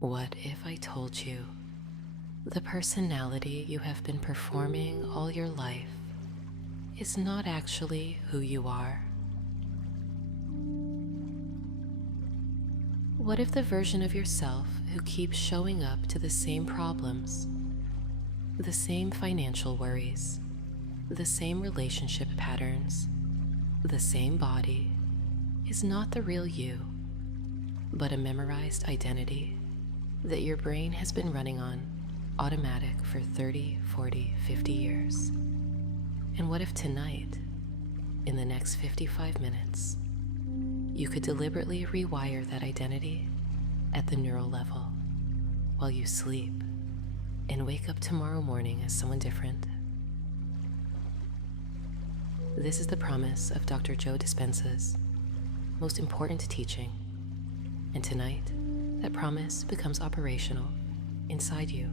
What if I told you the personality you have been performing all your life is not actually who you are? What if the version of yourself who keeps showing up to the same problems, the same financial worries, the same relationship patterns, the same body, is not the real you, but a memorized identity that your brain has been running on automatic for 30, 40, 50 years? And what if tonight, in the next 55 minutes, you could deliberately rewire that identity at the neural level while you sleep and wake up tomorrow morning as someone different? This is the promise of Dr. Joe Dispenza's most important teaching, and tonight, that promise becomes operational inside you.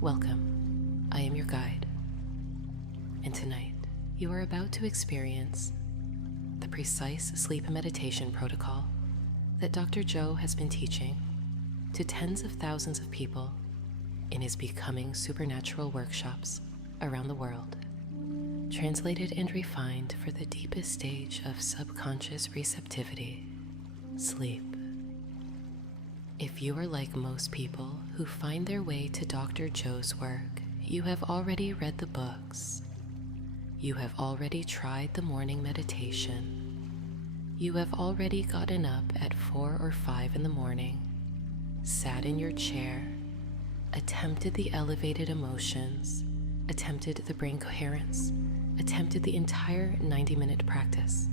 Welcome, I am your guide, and tonight you are about to experience the precise sleep meditation protocol that Dr. Joe has been teaching to tens of thousands of people in his Becoming Supernatural workshops around the world, translated and refined for the deepest stage of subconscious receptivity, sleep. If you are like most people who find their way to Dr. Joe's work, you have already read the books. You have already tried the morning meditation. You have already gotten up at 4 or 5 in the morning, sat in your chair, attempted the elevated emotions, attempted the brain coherence, attempted the entire 90-minute practice.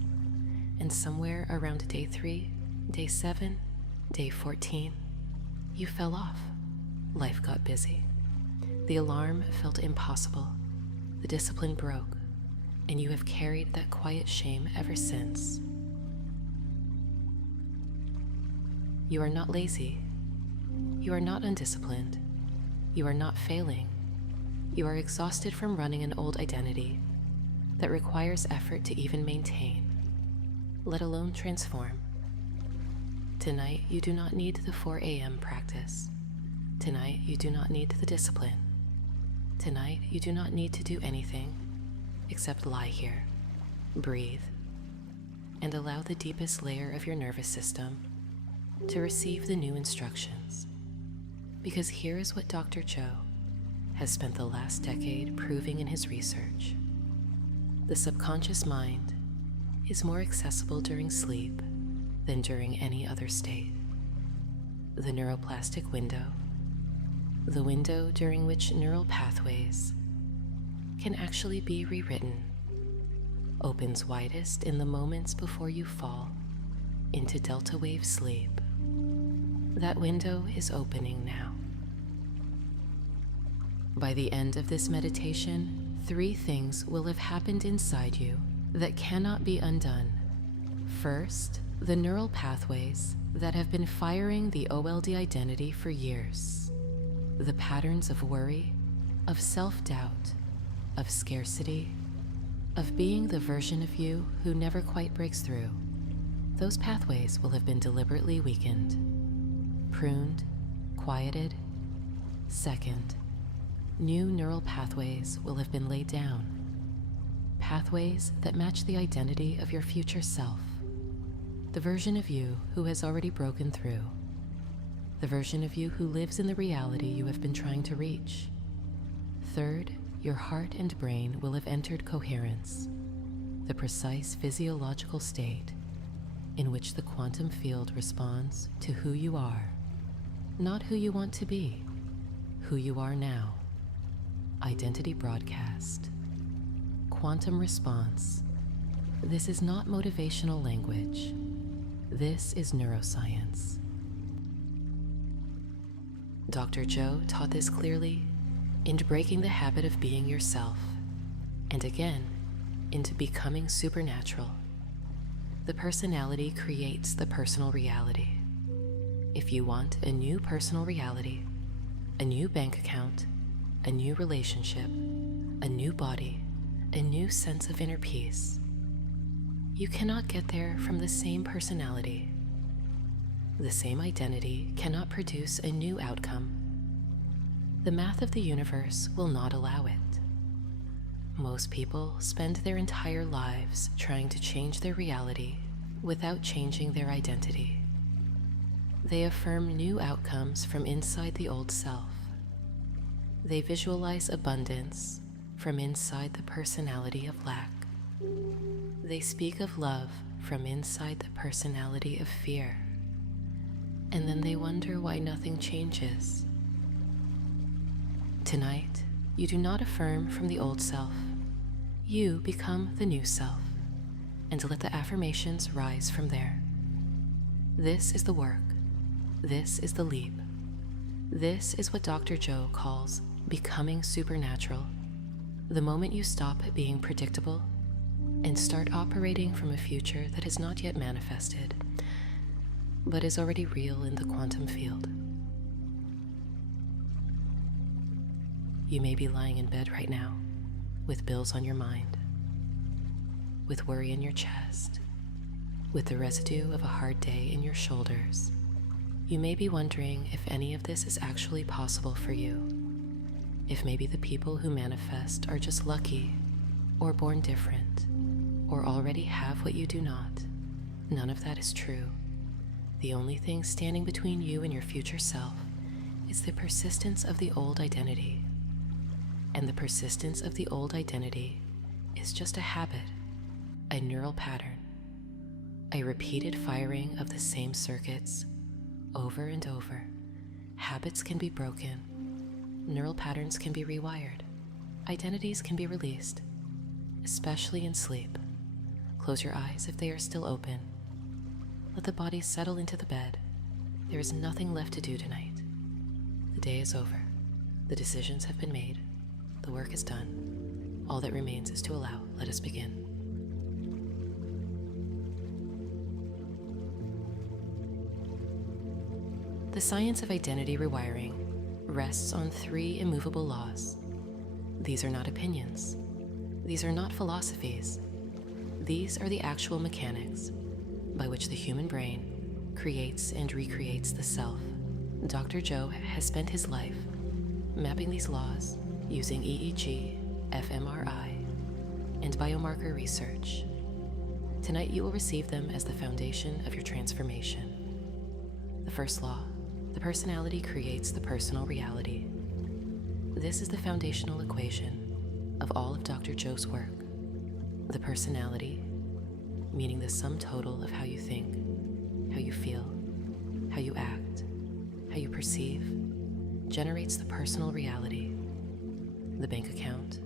And somewhere around day 3, day 7, day 14, you fell off. Life got busy. The alarm felt impossible. The discipline broke, and you have carried that quiet shame ever since. You are not lazy. You are not undisciplined. You are not failing. You are exhausted from running an old identity that requires effort to even maintain, let alone transform. Tonight, you do not need the 4 a.m. practice. Tonight, you do not need the discipline. Tonight, you do not need to do anything except lie here, breathe, and allow the deepest layer of your nervous system to receive the new instructions. Because here is what Dr. Joe has spent the last decade proving in his research. The subconscious mind is more accessible during sleep than during any other state. The neuroplastic window, the window during which neural pathways can actually be rewritten, opens widest in the moments before you fall into delta wave sleep. That window is opening now. By the end of this meditation, 3 things will have happened inside you that cannot be undone. First, the neural pathways that have been firing the OLD identity for years. The patterns of worry, of self-doubt, of scarcity, of being the version of you who never quite breaks through. Those pathways will have been deliberately weakened, pruned, quieted. Second, new neural pathways will have been laid down. Pathways that match the identity of your future self. The version of you who has already broken through. The version of you who lives in the reality you have been trying to reach. Third, your heart and brain will have entered coherence, the precise physiological state in which the quantum field responds to who you are, not who you want to be, who you are now. Identity broadcast. Quantum response. This is not motivational language. This is neuroscience. Dr. Joe taught this clearly into breaking the habit of being yourself, and again, into becoming supernatural. The personality creates the personal reality. If you want a new personal reality, a new bank account, a new relationship, a new body, a new sense of inner peace, you cannot get there from the same personality. the same identity cannot produce a new outcome. The math of the universe will not allow it. Most people spend their entire lives trying to change their reality without changing their identity. They affirm new outcomes from inside the old self. They visualize abundance from inside the personality of lack. They speak of love from inside the personality of fear. And then they wonder why nothing changes. Tonight, you do not affirm from the old self. You become the new self, and let the affirmations rise from there. This is the work. This is the leap. This is what Dr. Joe calls becoming supernatural. The moment you stop being predictable and start operating from a future that has not yet manifested, but is already real in the quantum field. You may be lying in bed right now with bills on your mind, with worry in your chest, with the residue of a hard day in your shoulders. You may be wondering if any of this is actually possible for you, if maybe the people who manifest are just lucky or born different or already have what you do not. None of that is true. The only thing standing between you and your future self is the persistence of the old identity. And the persistence of the old identity is just a habit, a neural pattern, a repeated firing of the same circuits over and over. Habits can be broken, neural patterns can be rewired, identities can be released, especially in sleep. Close your eyes if they are still open. Let the body settle into the bed. There is nothing left to do tonight. The day is over. The decisions have been made. The work is done. All that remains is to allow. Let us begin. The science of identity rewiring rests on 3 immovable laws. These are not opinions. These are not philosophies. These are the actual mechanics by which the human brain creates and recreates the self. Dr. Joe has spent his life mapping these laws using EEG, fMRI, and biomarker research. Tonight you will receive them as the foundation of your transformation. The first law, the personality creates the personal reality. This is the foundational equation of all of Dr. Joe's work. The personality, meaning the sum total of how you think, how you feel, how you act, how you perceive, generates the personal reality. The bank account,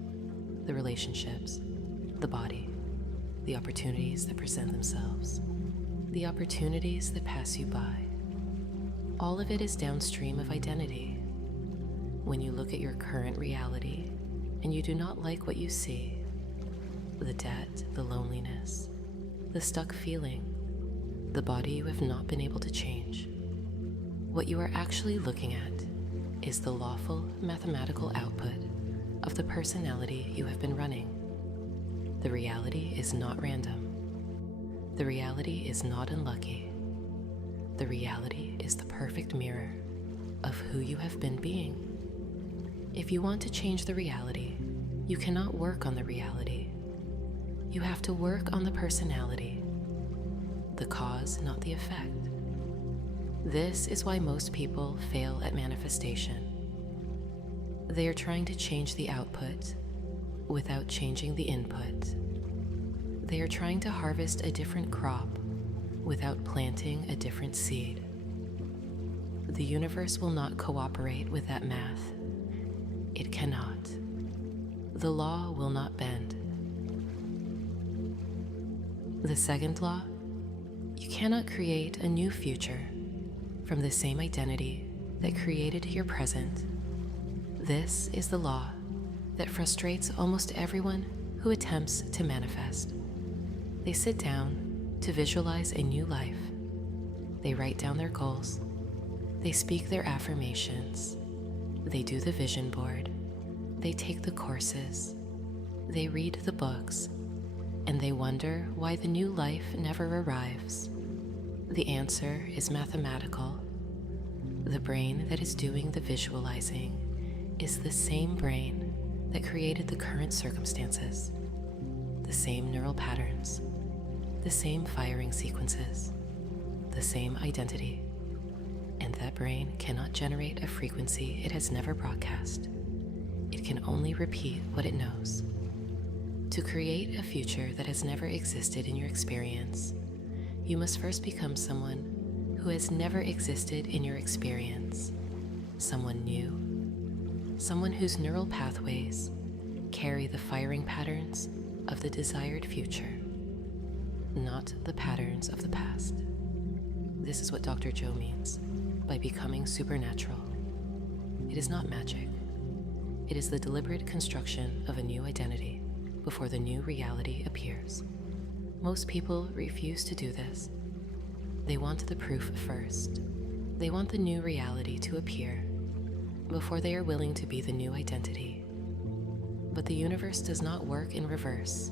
the relationships, the body, the opportunities that present themselves, the opportunities that pass you by. All of it is downstream of identity. When you look at your current reality and you do not like what you see, the debt, the loneliness, the stuck feeling, the body you have not been able to change, what you are actually looking at is the lawful mathematical output of the personality you have been running. The reality is not random. The reality is not unlucky. The reality is the perfect mirror of who you have been being. If you want to change the reality, you cannot work on the reality. You have to work on the personality, the cause, not the effect. This is why most people fail at manifestation. They are trying to change the output without changing the input. They are trying to harvest a different crop without planting a different seed. The universe will not cooperate with that math. It cannot. The law will not bend. The second law, you cannot create a new future from the same identity that created your present. This is the law that frustrates almost everyone who attempts to manifest. They sit down to visualize a new life. They write down their goals. They speak their affirmations. They do the vision board. They take the courses. They read the books. And they wonder why the new life never arrives. The answer is mathematical. The brain that is doing the visualizing is the same brain that created the current circumstances, the same neural patterns, the same firing sequences, the same identity, and that brain cannot generate a frequency it has never broadcast. It can only repeat what it knows. To create a future that has never existed in your experience, you must first become someone who has never existed in your experience, someone new, someone whose neural pathways carry the firing patterns of the desired future, not the patterns of the past. This is what Dr. Joe means by becoming supernatural. It is not magic. It is the deliberate construction of a new identity before the new reality appears. Most people refuse to do this. They want the proof first. They want the new reality to appear before they are willing to be the new identity. But the universe does not work in reverse.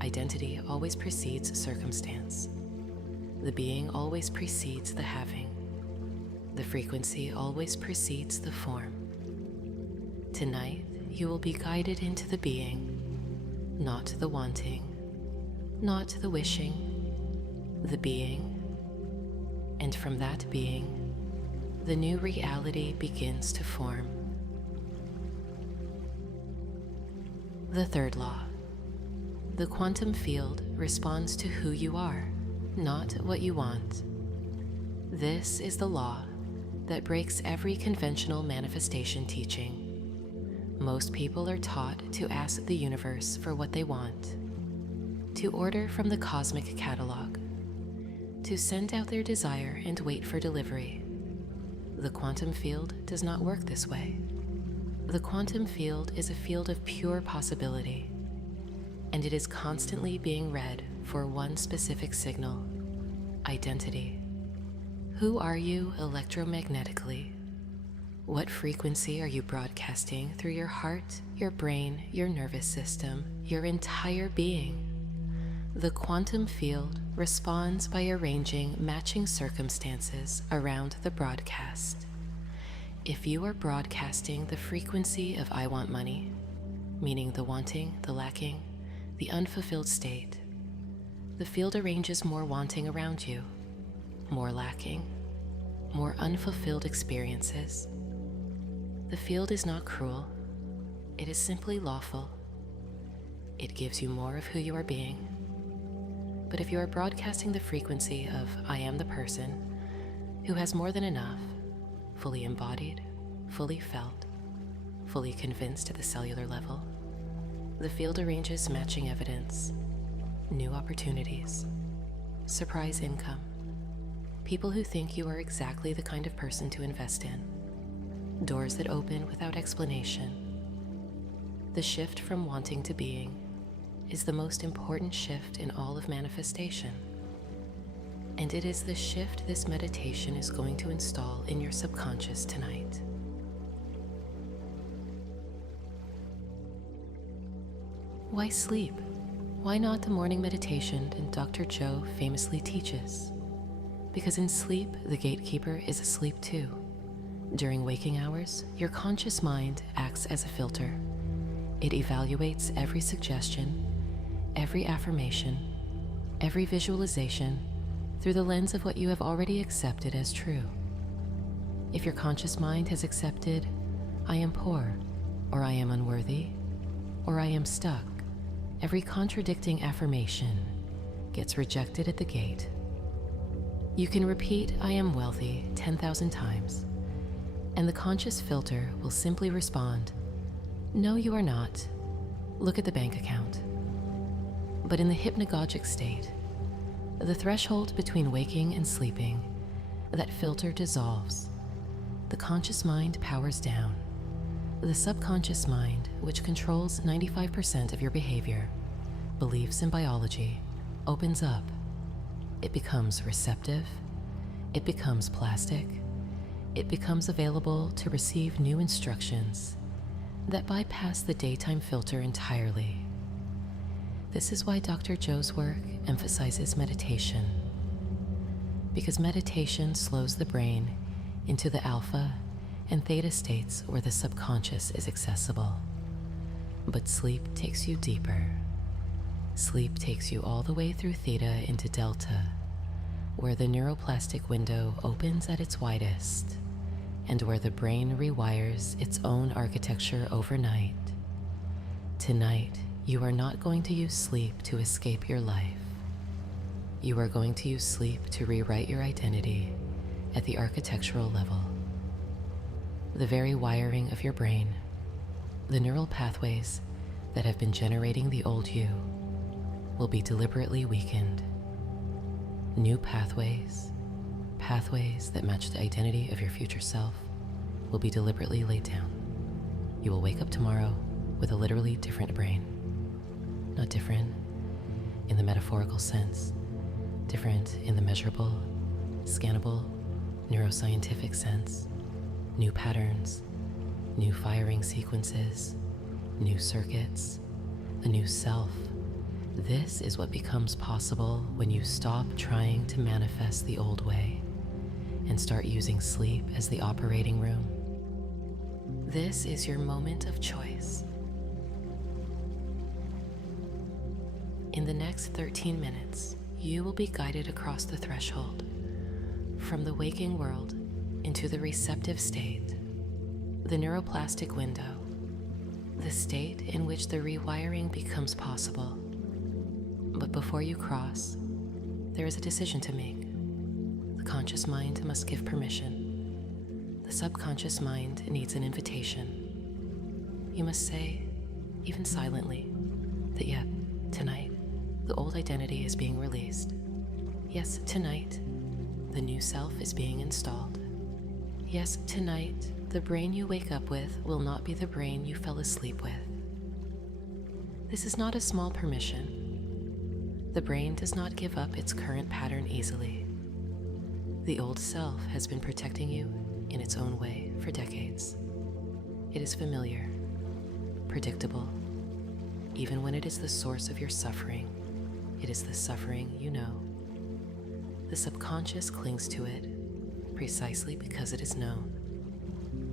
Identity always precedes circumstance. The being always precedes the having. The frequency always precedes the form. Tonight, you will be guided into the being, not the wanting, not the wishing, the being. And from that being, the new reality begins to form. The third law. The quantum field responds to who you are, not what you want. This is the law that breaks every conventional manifestation teaching. Most people are taught to ask the universe for what they want, to order from the cosmic catalog, to send out their desire and wait for delivery. The quantum field does not work this way. The quantum field is a field of pure possibility, and it is constantly being read for one specific signal: identity. Who are you electromagnetically? What frequency are you broadcasting through your heart, your brain, your nervous system, your entire being? The quantum field responds by arranging matching circumstances around the broadcast. If you are broadcasting the frequency of I want money, meaning the wanting, the lacking, the unfulfilled state, the field arranges more wanting around you, more lacking, more unfulfilled experiences. The field is not cruel. It is simply lawful. It gives you more of who you are being. But if you are broadcasting the frequency of I am the person who has more than enough, fully embodied, fully felt, fully convinced at the cellular level, the field arranges matching evidence, new opportunities, surprise income, people who think you are exactly the kind of person to invest in, doors that open without explanation. The shift from wanting to being is the most important shift in all of manifestation. And it is the shift this meditation is going to install in your subconscious tonight. Why sleep? Why not the morning meditation that Dr. Joe famously teaches? Because in sleep, the gatekeeper is asleep too. During waking hours, your conscious mind acts as a filter. It evaluates every suggestion, every affirmation, every visualization through the lens of what you have already accepted as true. If your conscious mind has accepted, I am poor, or I am unworthy, or I am stuck, every contradicting affirmation gets rejected at the gate. You can repeat I am wealthy 10,000 times, and the conscious filter will simply respond, no, you are not. Look at the bank account. But in the hypnagogic state, the threshold between waking and sleeping, that filter dissolves. The conscious mind powers down. The subconscious mind, which controls 95% of your behavior, beliefs and biology, opens up. It becomes receptive. It becomes plastic. It becomes available to receive new instructions that bypass the daytime filter entirely. This is why Dr. Joe's work emphasizes meditation. because meditation slows the brain into the alpha and theta states where the subconscious is accessible. But sleep takes you deeper. Sleep takes you all the way through theta into delta, where the neuroplastic window opens at its widest, and where the brain rewires its own architecture overnight. Tonight, you are not going to use sleep to escape your life. You are going to use sleep to rewrite your identity at the architectural level. The very wiring of your brain, the neural pathways that have been generating the old you, will be deliberately weakened. New pathways that match the identity of your future self, will be deliberately laid down. You will wake up tomorrow with a literally different brain. Not different in the metaphorical sense, different in the measurable, scannable, neuroscientific sense. New patterns, new firing sequences, new circuits, a new self. This is what becomes possible when you stop trying to manifest the old way and start using sleep as the operating room. This is your moment of choice. In the next 13 minutes, you will be guided across the threshold from the waking world into the receptive state, the neuroplastic window, the state in which the rewiring becomes possible. But before you cross, there is a decision to make. The conscious mind must give permission. The subconscious mind needs an invitation. You must say, even silently, that yet, tonight, the old identity is being released. Yes, tonight, the new self is being installed. Yes, tonight, the brain you wake up with will not be the brain you fell asleep with. This is not a small permission. The brain does not give up its current pattern easily. The old self has been protecting you in its own way for decades. It is familiar, predictable. Even when it is the source of your suffering, it is the suffering you know. The subconscious clings to it precisely because it is known.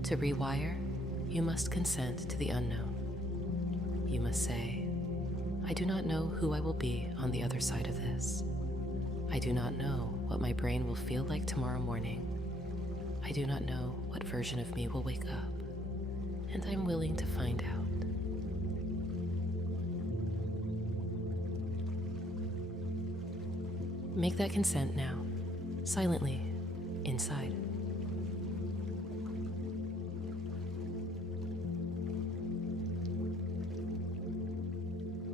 To rewire, you must consent to the unknown. You must say, I do not know who I will be on the other side of this. I do not know what my brain will feel like tomorrow morning. I do not know what version of me will wake up, and I'm willing to find out. Make that consent now, silently, inside.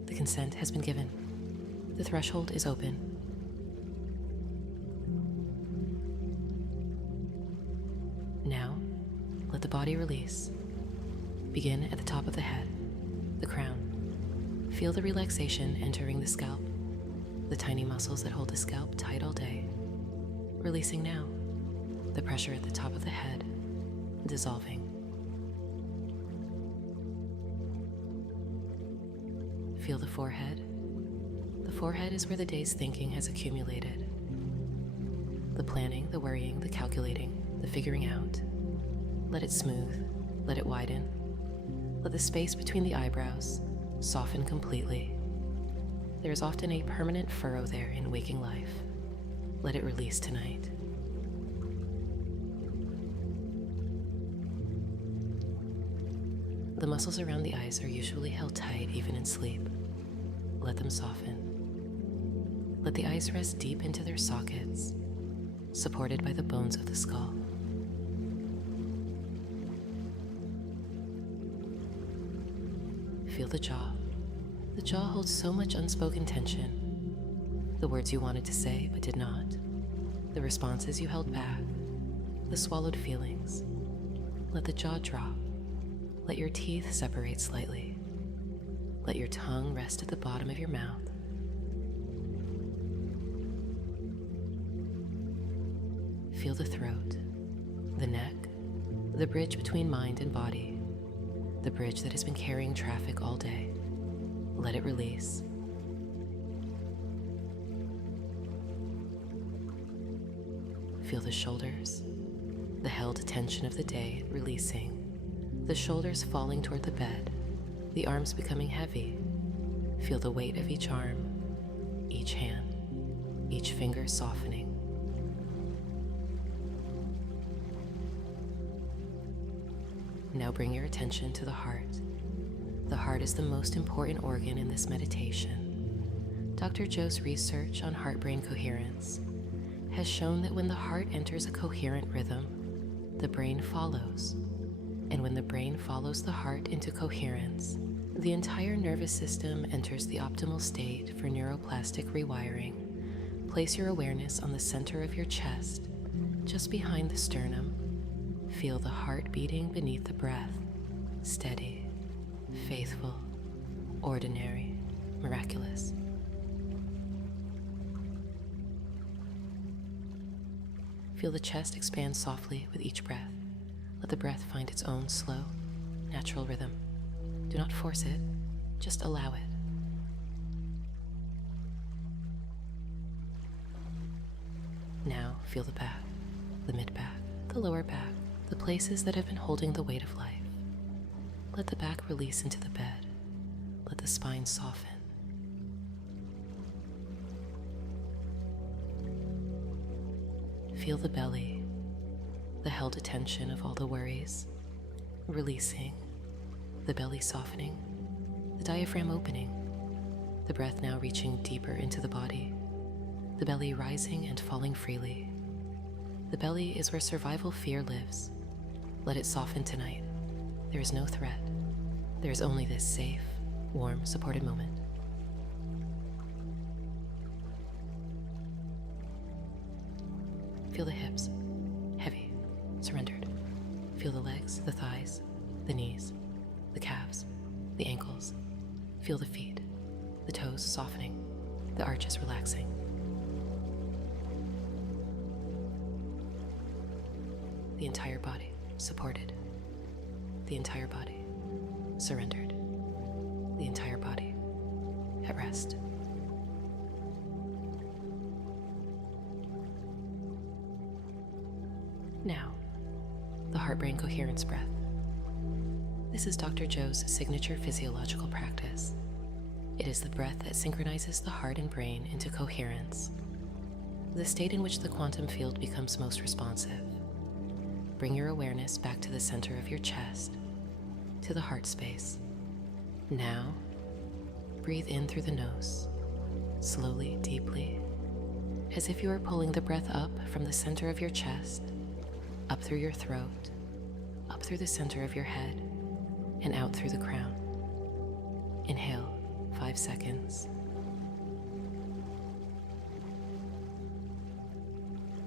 The consent has been given. The threshold is open. Now, let the body release. Begin at the top of the head, the crown. Feel the relaxation entering the scalp, the tiny muscles that hold the scalp tight all day. Releasing now, the pressure at the top of the head, dissolving. Feel the forehead. The forehead is where the day's thinking has accumulated. The planning, the worrying, the calculating, the figuring out. Let it smooth, let it widen. Let the space between the eyebrows soften completely. There is often a permanent furrow there in waking life. Let it release tonight. The muscles around the eyes are usually held tight even in sleep. Let them soften. Let the eyes rest deep into their sockets, supported by the bones of the skull. Feel the jaw. The jaw holds so much unspoken tension. The words you wanted to say but did not. The responses you held back. The swallowed feelings. Let the jaw drop. Let your teeth separate slightly. Let your tongue rest at the bottom of your mouth. Feel the throat, the neck, the bridge between mind and body, the bridge that has been carrying traffic all day. Let it release. Feel the shoulders, the held tension of the day releasing, the shoulders falling toward the bed, the arms becoming heavy. Feel the weight of each arm, each hand, each finger softening. Now bring your attention to the heart. The heart is the most important organ in this meditation. Dr. Joe's research on heart-brain coherence has shown that when the heart enters a coherent rhythm, the brain follows. And when the brain follows the heart into coherence, the entire nervous system enters the optimal state for neuroplastic rewiring. Place your awareness on the center of your chest, just behind the sternum. Feel the heart beating beneath the breath, steady, faithful, ordinary, miraculous. Feel the chest expand softly with each breath. Let the breath find its own slow, natural rhythm. Do not force it, just allow it. Now feel the back, the mid-back, the lower back, the places that have been holding the weight of life. Let the back release into the bed. Let the spine soften. Feel the belly, the held attention of all the worries, releasing, the belly softening, the diaphragm opening, the breath now reaching deeper into the body, the belly rising and falling freely. The belly is where survival fear lives. Let it soften tonight. There is no threat. There is only this safe, warm, supported moment. Feel the hips, heavy, surrendered. Feel the legs, the thighs, the knees, the calves, the ankles. Feel the feet, the toes softening, the arches relaxing. The entire body supported. The entire body surrendered. The entire body at rest. Now, the heart-brain coherence breath. This is Dr. Joe's signature physiological practice. It is the breath that synchronizes the heart and brain into coherence, the state in which the quantum field becomes most responsive. Bring your awareness back to the center of your chest, to the heart space. Now, breathe in through the nose, slowly, deeply, as if you are pulling the breath up from the center of your chest, up through your throat, up through the center of your head, and out through the crown. Inhale, 5 seconds.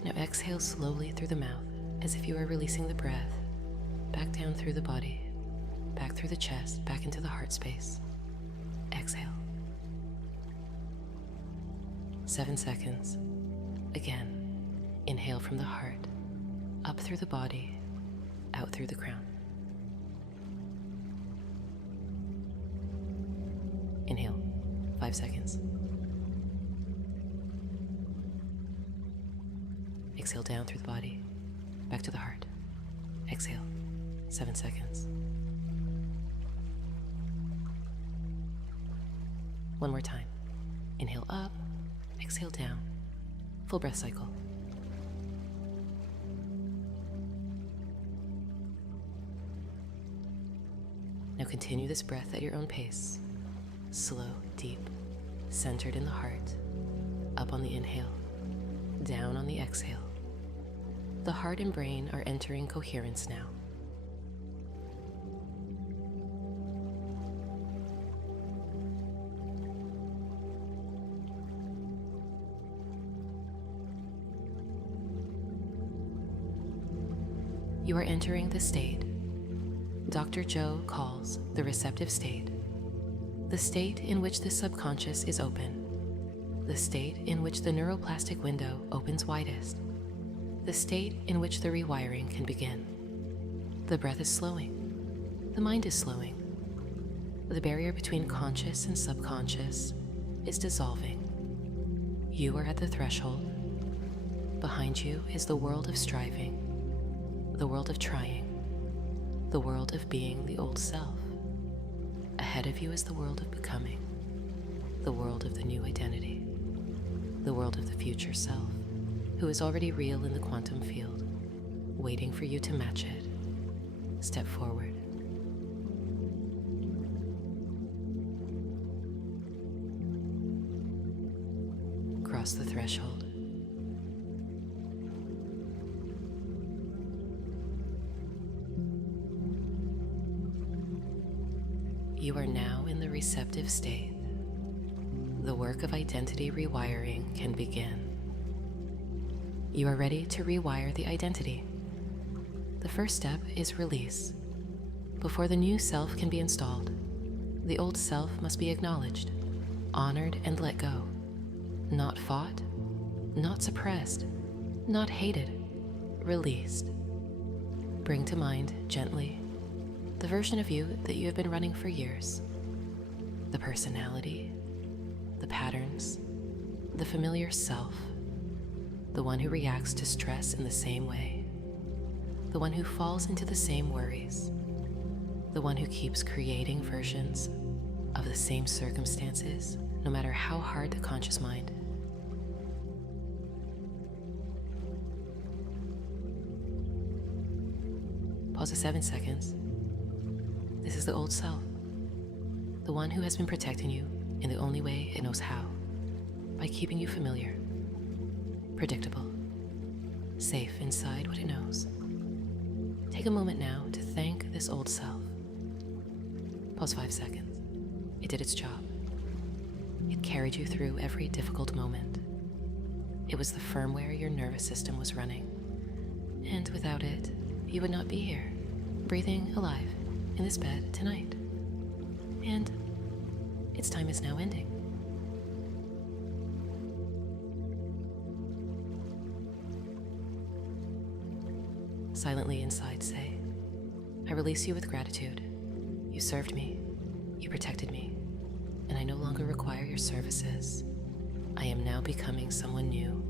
Now exhale slowly through the mouth, as if you are releasing the breath, back down through the body, back through the chest, back into the heart space. Exhale. 7 seconds. Again, inhale from the heart, up through the body, out through the crown. Inhale, 5 seconds. Exhale down through the body, back to the heart. Exhale, 7 seconds. One more time. Inhale up, exhale down. Full breath cycle. Now continue this breath at your own pace. Slow, deep, centered in the heart. Up on the inhale, down on the exhale. The heart and brain are entering coherence now. You are entering the state Dr. Joe calls the receptive state, the state in which the subconscious is open, the state in which the neuroplastic window opens widest, the state in which the rewiring can begin. The breath is slowing. The mind is slowing. The barrier between conscious and subconscious is dissolving. You are at the threshold, behind you is the world of striving, the world of trying, the world of being the old self. Ahead of you is the world of becoming, the world of the new identity, the world of the future self, who is already real in the quantum field, waiting for you to match it. Step forward. Cross the threshold. You are now in the receptive state. The work of identity rewiring can begin. You are ready to rewire the identity. The first step is release. Before the new self can be installed, the old self must be acknowledged, honored, and let go. Not fought, not suppressed, not hated, released. Bring to mind gently the version of you that you have been running for years. The personality, the patterns, the familiar self, the one who reacts to stress in the same way, the one who falls into the same worries, the one who keeps creating versions of the same circumstances, no matter how hard the conscious mind. Pause for 7 seconds. This is the old self, the one who has been protecting you in the only way it knows how, by keeping you familiar, predictable, safe inside what it knows. Take a moment now to thank this old self. Pause 5 seconds. It did its job. It carried you through every difficult moment. It was the firmware your nervous system was running. And without it, you would not be here, breathing alive in this bed tonight. And its time is now ending. Silently inside say, I release you with gratitude. You served me, you protected me, and I no longer require your services. I am now becoming someone new.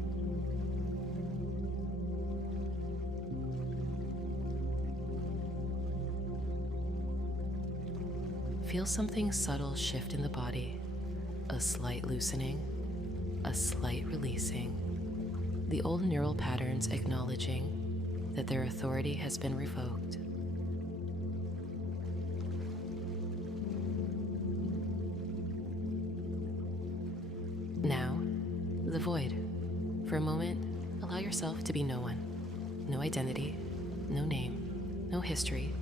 Feel something subtle shift in the body, a slight loosening, a slight releasing, the old neural patterns acknowledging that their authority has been revoked. Now, the void. For a moment, allow yourself to be no one. No identity, no name, no history,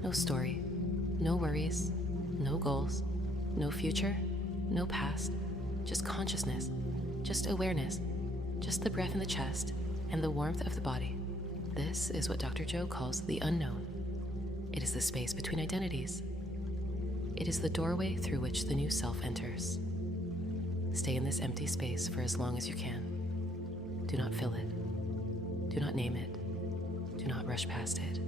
no story, no worries, no goals, no future, no past, just consciousness, just awareness, just the breath in the chest and the warmth of the body. This is what Dr. Joe calls the unknown. It is the space between identities. It is the doorway through which the new self enters. Stay in this empty space for as long as you can. Do not fill it. Do not name it. Do not rush past it.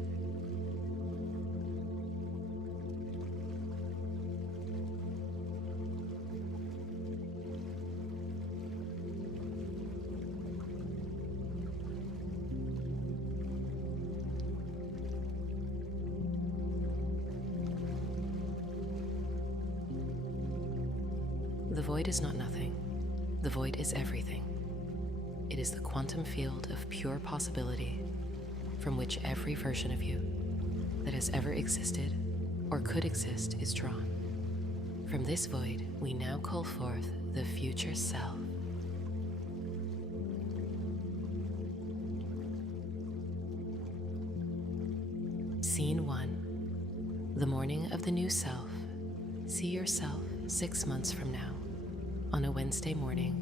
The void is not nothing. The void is everything. It is the quantum field of pure possibility from which every version of you that has ever existed or could exist is drawn. From this void, we now call forth the future self. Scene 1. The morning of the new self. See yourself 6 months from now. On a Wednesday morning,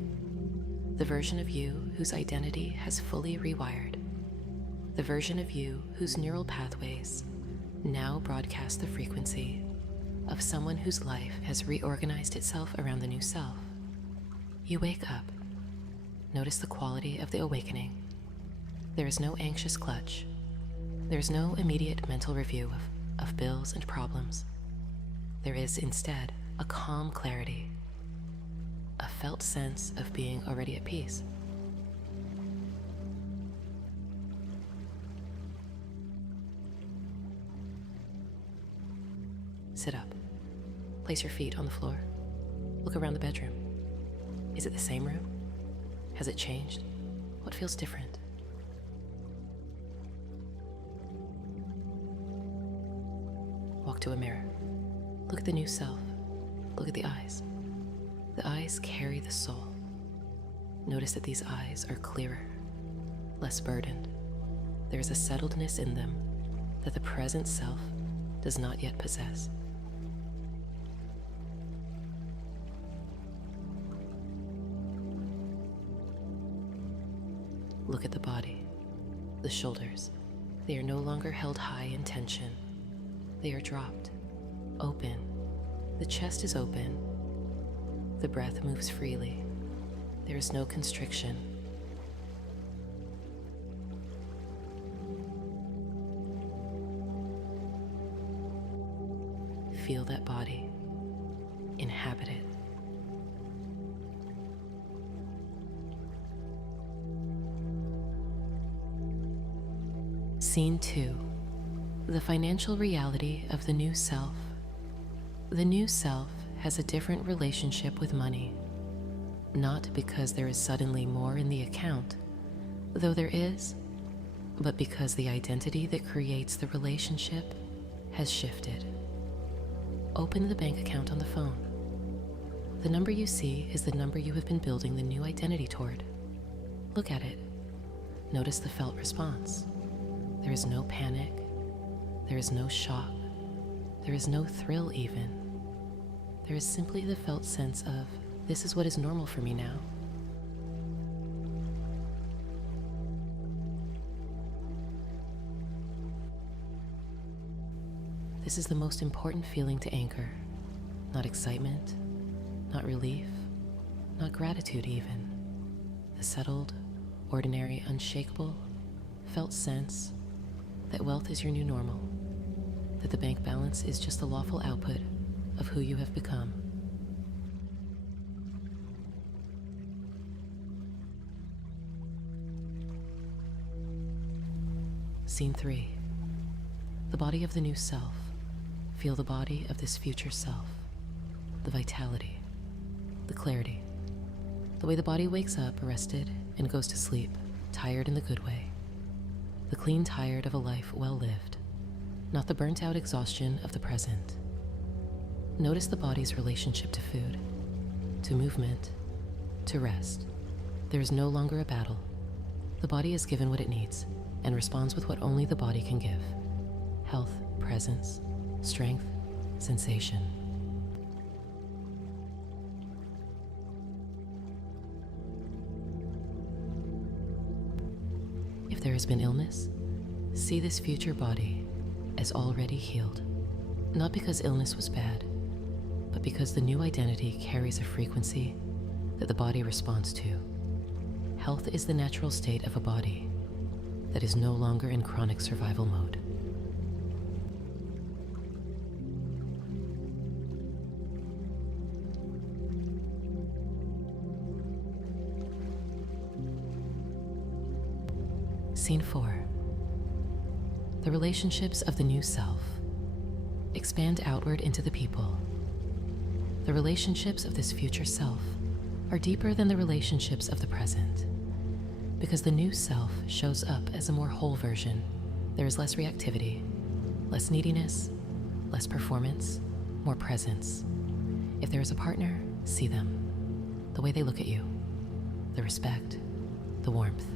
the version of you whose identity has fully rewired, the version of you whose neural pathways now broadcast the frequency of someone whose life has reorganized itself around the new self. You wake up. Notice the quality of the awakening. There is no anxious clutch. There is no immediate mental review of bills and problems. There is instead a calm clarity, a felt sense of being already at peace. Sit up. Place your feet on the floor. Look around the bedroom. Is it the same room? Has it changed? What feels different? Walk to a mirror. Look at the new self. Look at the eyes. The eyes carry the soul. Notice that these eyes are clearer, less burdened. There is a settledness in them that the present self does not yet possess. Look at the body, the shoulders. They are no longer held high in tension. They are dropped, open. The chest is open. The breath moves freely. There is no constriction. Feel that body. Inhabit it. Scene 2. The financial reality of the new self. The new self has a different relationship with money, not because there is suddenly more in the account, though there is, but because the identity that creates the relationship has shifted. Open the bank account on the phone. The number you see is the number you have been building the new identity toward. Look at it. Notice the felt response. There is no panic. There is no shock. There is no thrill even. There is simply the felt sense of, this is what is normal for me now. This is the most important feeling to anchor. Not excitement, not relief, not gratitude even. The settled, ordinary, unshakable, felt sense that wealth is your new normal, that the bank balance is just the lawful output of who you have become. Scene 3. The body of the new self. Feel the body of this future self. The vitality, the clarity, the way the body wakes up rested and goes to sleep, tired in the good way. The clean tired of a life well lived, not the burnt out exhaustion of the present. Notice the body's relationship to food, to movement, to rest. There is no longer a battle. The body is given what it needs and responds with what only the body can give: health, presence, strength, sensation. If there has been illness, see this future body as already healed, not because illness was bad, but because the new identity carries a frequency that the body responds to. Health is the natural state of a body that is no longer in chronic survival mode. Scene 4. The relationships of the new self. Expand outward into the people. The relationships of this future self are deeper than the relationships of the present. Because the new self shows up as a more whole version, there is less reactivity, less neediness, less performance, more presence. If there is a partner, see them, the way they look at you, the respect, the warmth.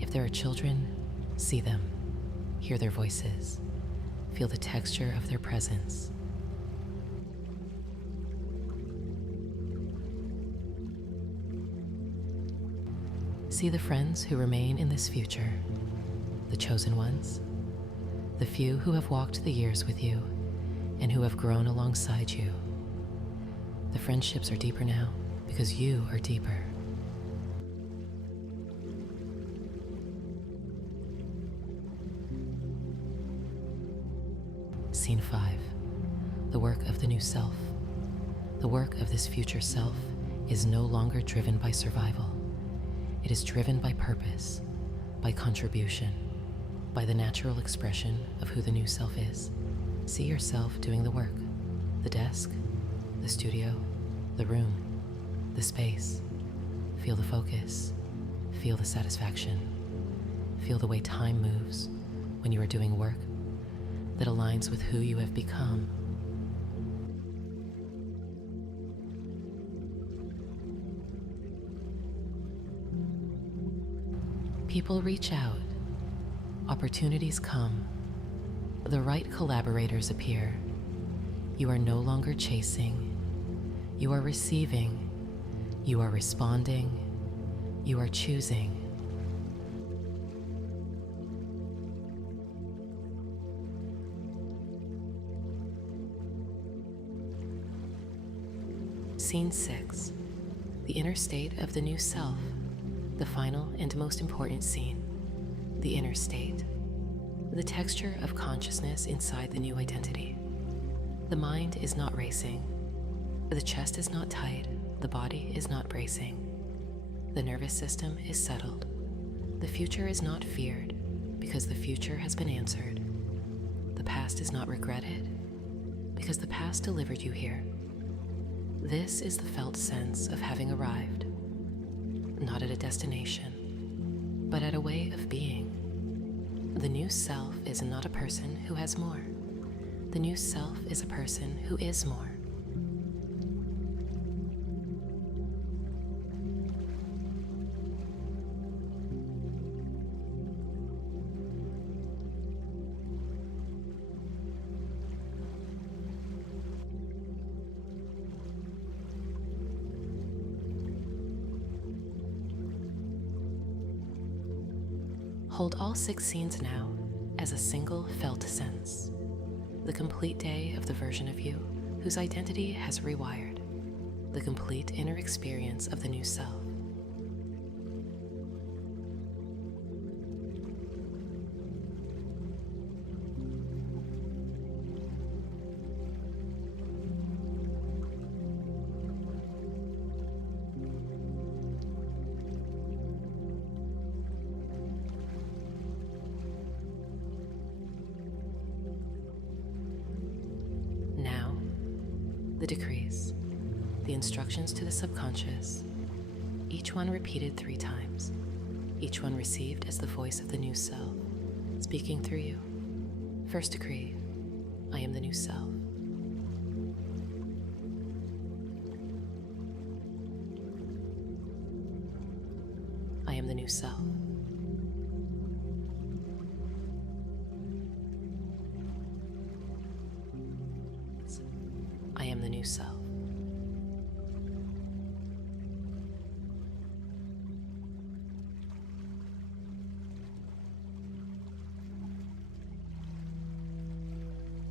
If there are children, see them, hear their voices, feel the texture of their presence. See the friends who remain in this future, the chosen ones, the few who have walked the years with you and who have grown alongside you. The friendships are deeper now because you are deeper. Scene 5. The work of the new self. The work of this future self is no longer driven by survival. It is driven by purpose, by contribution, by the natural expression of who the new self is. See yourself doing the work, the desk, the studio, the room, the space. Feel the focus, feel the satisfaction, feel the way time moves when you are doing work that aligns with who you have become. People reach out, opportunities come, the right collaborators appear. You are no longer chasing, you are receiving, you are responding, you are choosing. Scene 6, the inner state of the new self, the final and most important scene, the inner state, the texture of consciousness inside the new identity. The mind is not racing, the chest is not tight, the body is not bracing. The nervous system is settled. The future is not feared because the future has been answered. The past is not regretted because the past delivered you here. This is the felt sense of having arrived, not at a destination, but at a way of being. The new self is not a person who has more. The new self is a person who is more. Hold all 6 scenes now as a single felt sense, the complete day of the version of you whose identity has rewired, the complete inner experience of the new self. The decrees, the instructions to the subconscious, each one repeated 3 times, each one received as the voice of the new self, speaking through you. First decree, I am the new self. I am the new self. I am the new self.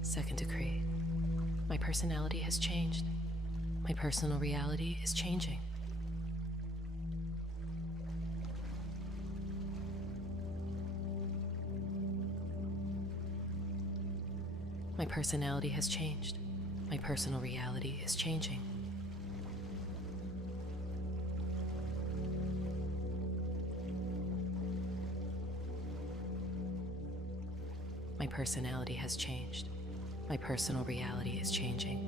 Second decree, my personality has changed. My personal reality is changing. My personality has changed. My personal reality is changing. My personality has changed. My personal reality is changing.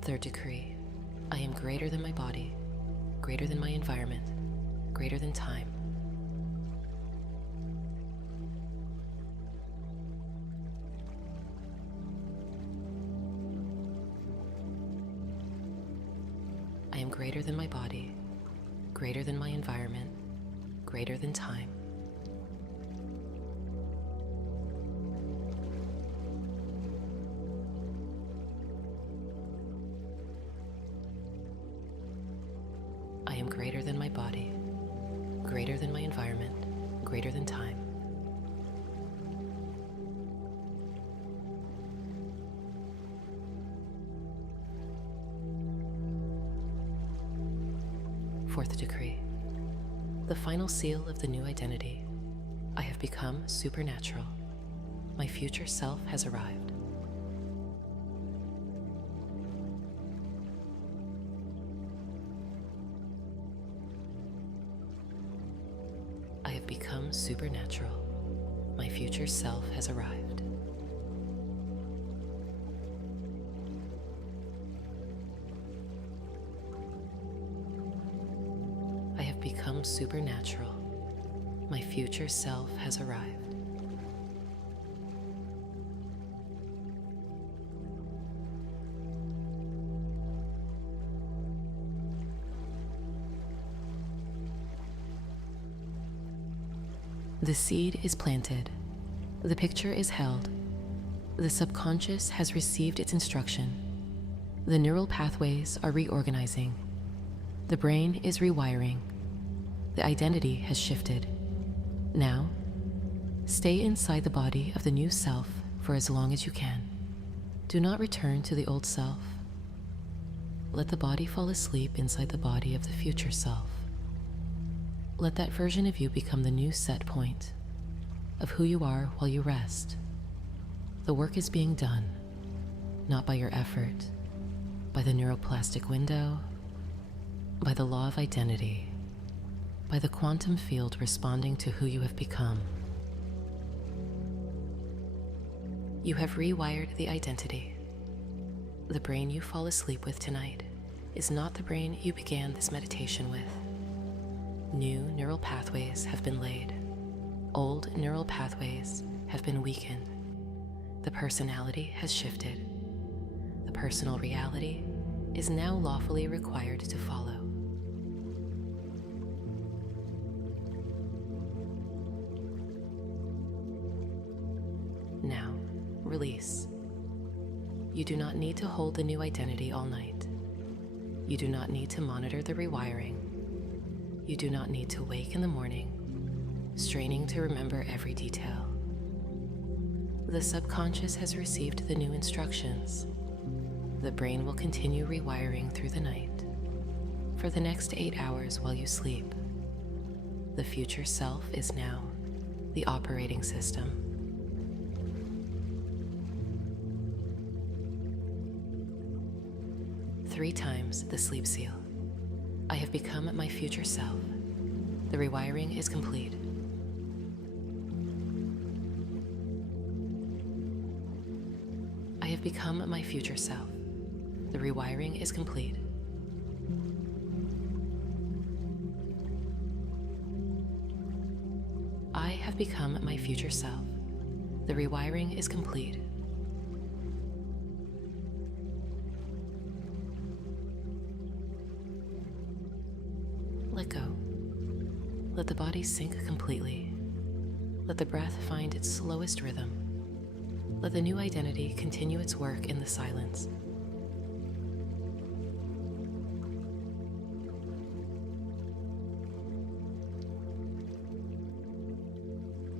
Third decree, I am greater than my body, greater than my environment, greater than time. I am greater than my body, greater than my environment, greater than time. I am greater than my body, greater than my environment, greater than time. Fourth decree, the final seal of the new identity. I have become supernatural. my future self has arrived. I have become supernatural. My future self has arrived. I have become supernatural. My future self has arrived. The seed is planted. The picture is held. The subconscious has received its instruction. The neural pathways are reorganizing. The brain is rewiring. The identity has shifted. Now, stay inside the body of the new self for as long as you can. Do not return to the old self. Let the body fall asleep inside the body of the future self. Let that version of you become the new set point of who you are while you rest. The work is being done, not by your effort, by the neuroplastic window, by the law of identity, by the quantum field responding to who you have become. You have rewired the identity. The brain you fall asleep with tonight is not the brain you began this meditation with. New neural pathways have been laid. Old neural pathways have been weakened. The personality has shifted. The personal reality is now lawfully required to follow. Now, release. You do not need to hold the new identity all night. You do not need to monitor the rewiring. You do not need to wake in the morning, straining to remember every detail. The subconscious has received the new instructions. The brain will continue rewiring through the night. For the next 8 hours while you sleep, the future self is now the operating system. Three times the sleep seal. I have become my future self. The rewiring is complete. I have become my future self. The rewiring is complete. I have become my future self. The rewiring is complete. Let go. Let the body sink completely. Let the breath find its slowest rhythm. Let the new identity continue its work in the silence.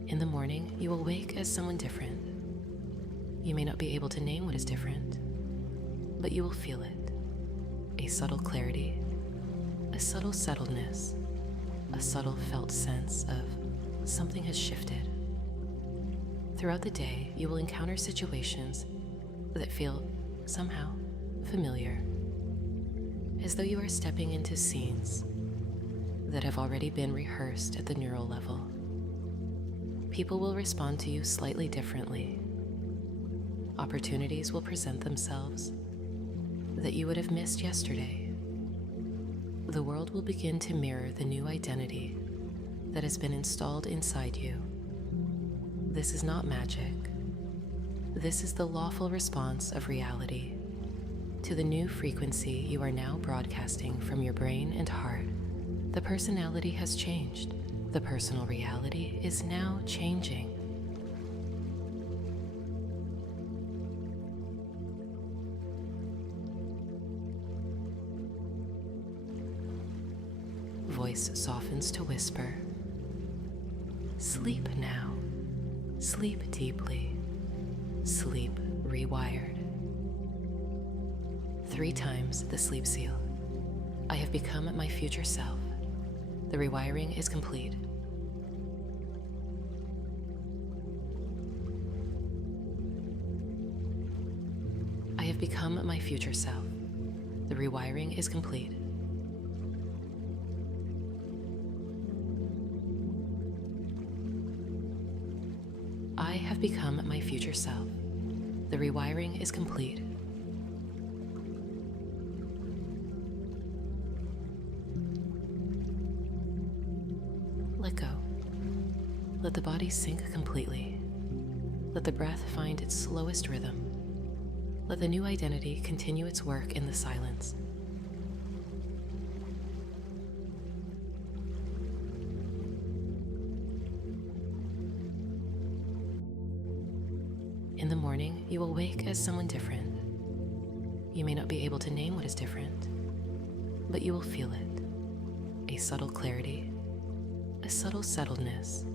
In the morning, you will wake as someone different. You may not be able to name what is different, but you will feel it. A subtle clarity, a subtle settledness, a subtle felt sense of something has shifted. Throughout the day, you will encounter situations that feel somehow familiar, as though you are stepping into scenes that have already been rehearsed at the neural level. People will respond to you slightly differently. Opportunities will present themselves that you would have missed yesterday. The world will begin to mirror the new identity that has been installed inside you. This is not magic. This is the lawful response of reality to the new frequency you are now broadcasting from your brain and heart. The personality has changed. The personal reality is now changing. Voice softens to whisper. Sleep now. Sleep deeply. Sleep rewired. 3 times the sleep seal. I have become my future self. The rewiring is complete. have become my future self. The rewiring is complete. I have become my future self. The rewiring is complete. Let go. Let the body sink completely. Let the breath find its slowest rhythm. Let the new identity continue its work in the silence. In the morning, you will wake as someone different. You may not be able to name what is different, but you will feel it. A subtle clarity, a subtle settledness,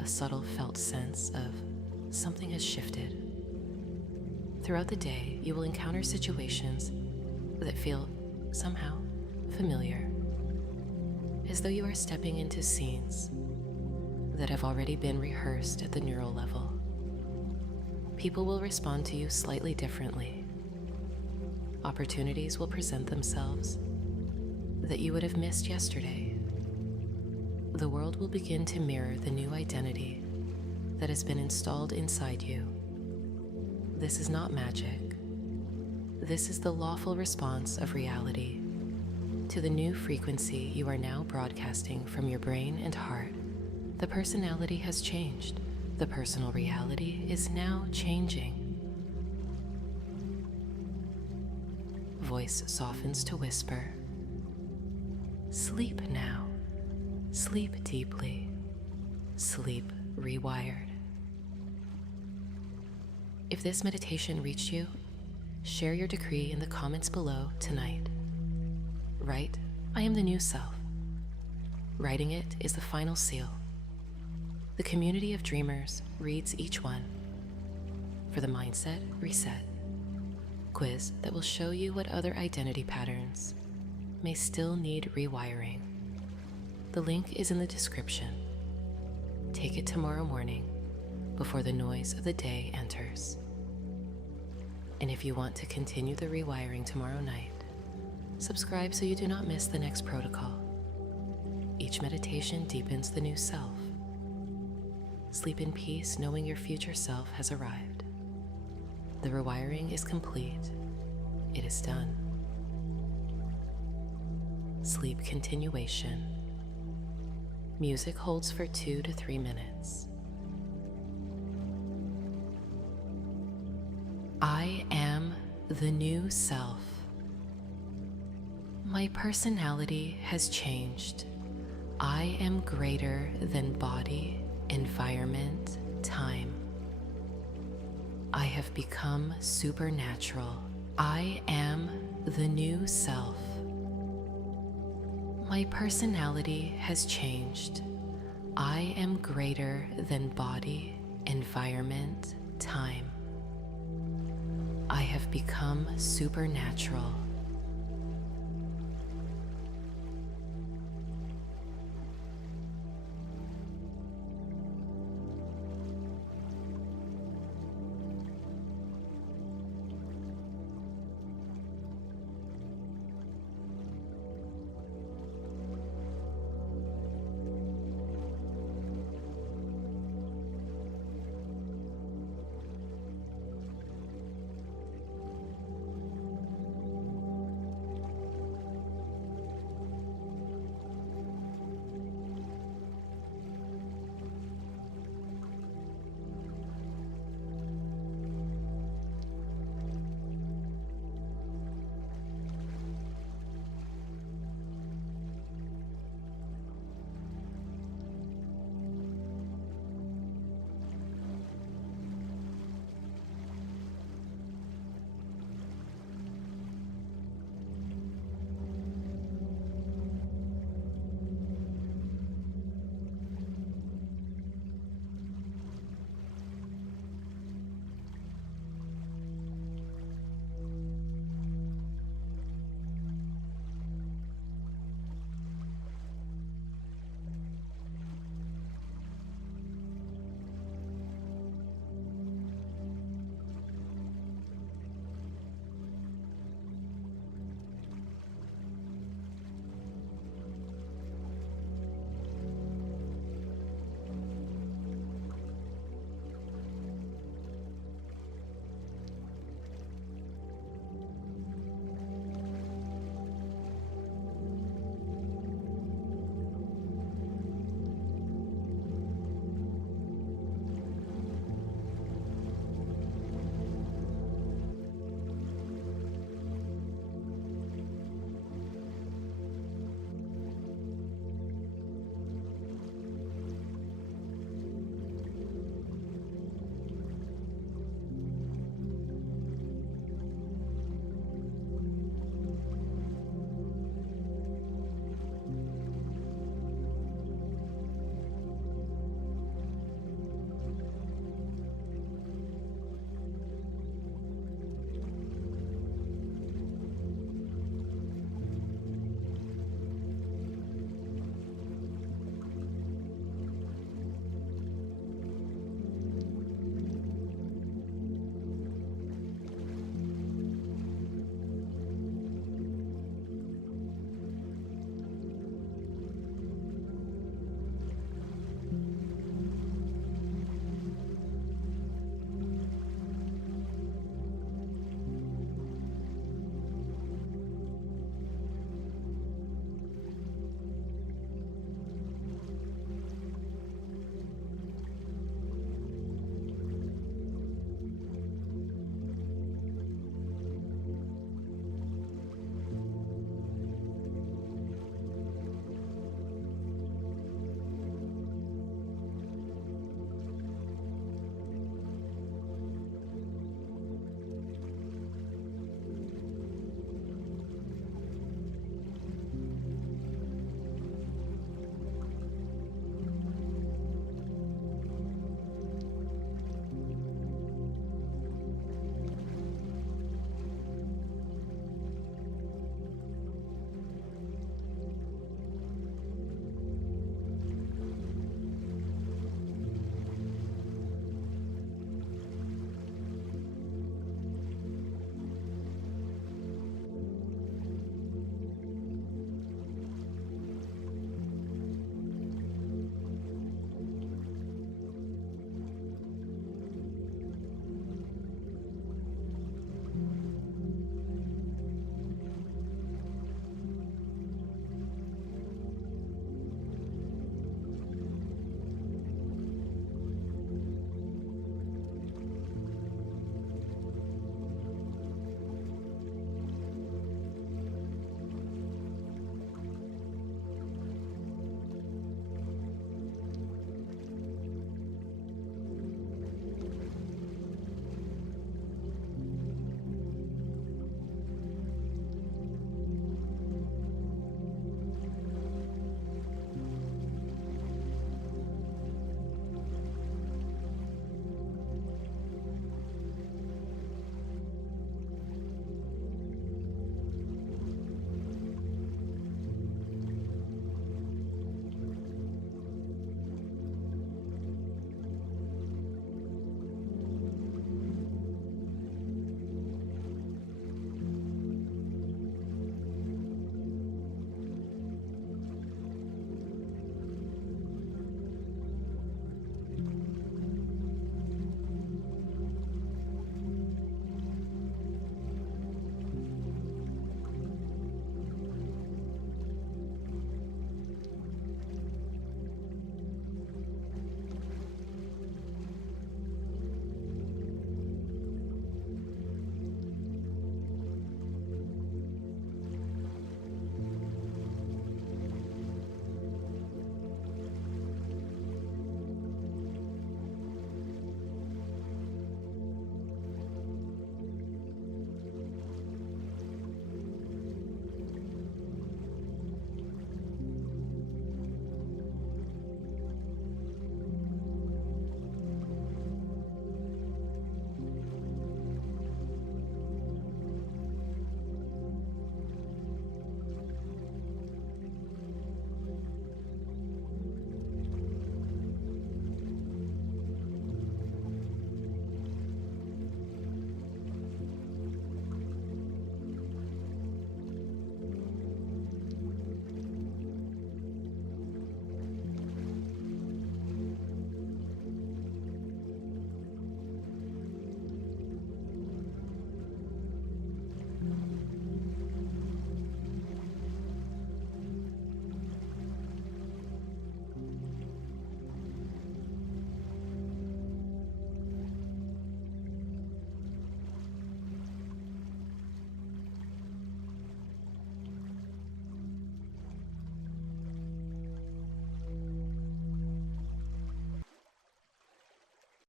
a subtle felt sense of something has shifted. Throughout the day, you will encounter situations that feel somehow familiar, as though you are stepping into scenes that have already been rehearsed at the neural level. People will respond to you slightly differently. Opportunities will present themselves that you would have missed yesterday. The world will begin to mirror the new identity that has been installed inside you. This is not magic. This is the lawful response of reality to the new frequency you are now broadcasting from your brain and heart. The personality has changed. The personal reality is now changing. Voice softens to whisper. Sleep now. Sleep deeply. Sleep rewired. If this meditation reached you, share your decree in the comments below tonight. Write, I am the new self. Writing it is the final seal. The community of dreamers reads each one for the Mindset Reset quiz that will show you what other identity patterns may still need rewiring. The link is in the description. Take it tomorrow morning before the noise of the day enters. And if you want to continue the rewiring tomorrow night, subscribe so you do not miss the next protocol. Each meditation deepens the new self. Sleep in peace knowing your future self has arrived. The rewiring is complete. It is done. Sleep continuation. Music holds for 2 to 3 minutes. I am the new self. My personality has changed. I am greater than body, environment, time. I have become supernatural. I am the new self. My personality has changed. I am greater than body, environment, time. I have become supernatural.